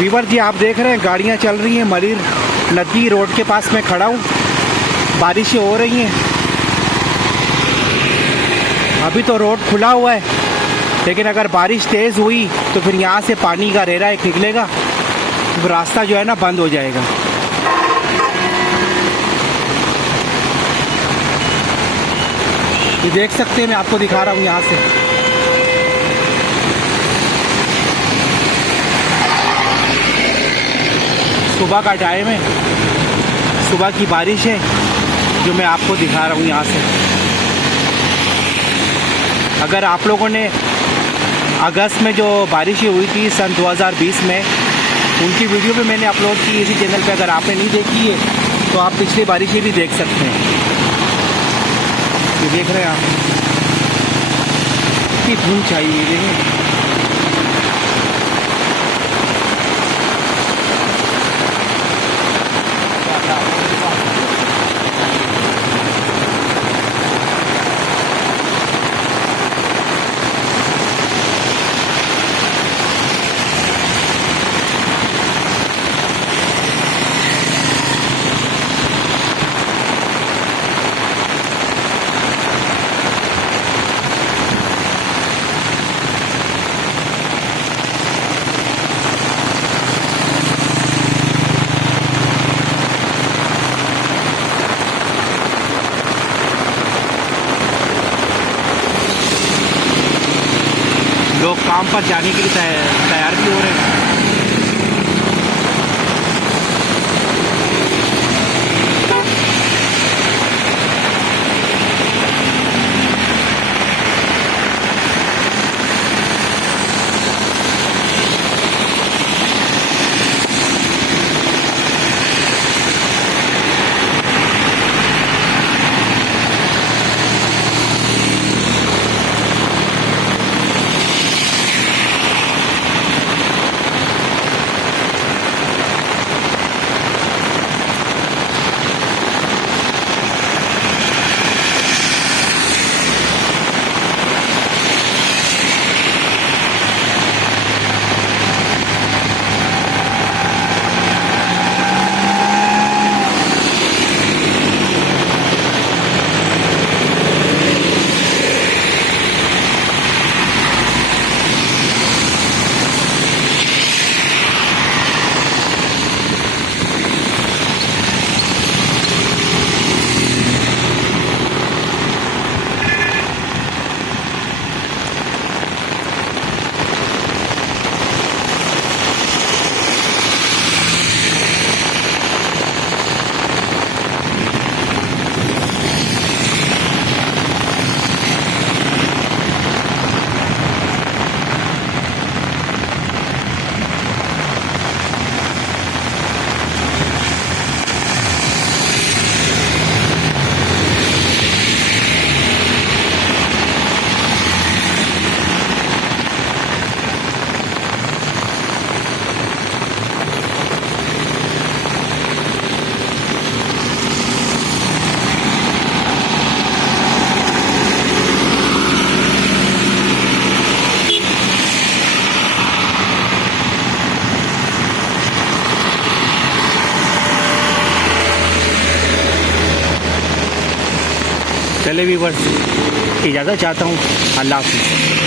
Weaver जी आप देख रहे हैं गाड़ियां चल रही हैं। मरीर नदी रोड के पास मैं खड़ा हूँ। बारिशें हो रही हैं। अभी तो रोड खुला हुआ है, लेकिन अगर बारिश तेज़ हुई तो फिर यहाँ से पानी का रेरा एक निकलेगा, तो रास्ता जो है ना बंद हो जाएगा। ये देख सकते हैं, मैं आपको दिखा रहा हूँ यहाँ से। सुबह का टाइम है, सुबह की बारिश है जो मैं आपको दिखा रहा हूँ यहाँ से। अगर आप लोगों ने अगस्त में जो बारिशें हुई थी सन 2020 में, उनकी वीडियो भी मैंने अपलोड की इसी चैनल पे। अगर आपने नहीं देखी है तो आप पिछली बारिशें भी देख सकते हैं। ये देख रहे हैं आप, कितनी धूम छाई हुई है। लोग काम पर जाने के लिए तैयार भी हो रहे हैं। चले व्यूअर्स, इजाज़त चाहता हूँ। अल्लाह हाफ़िज़।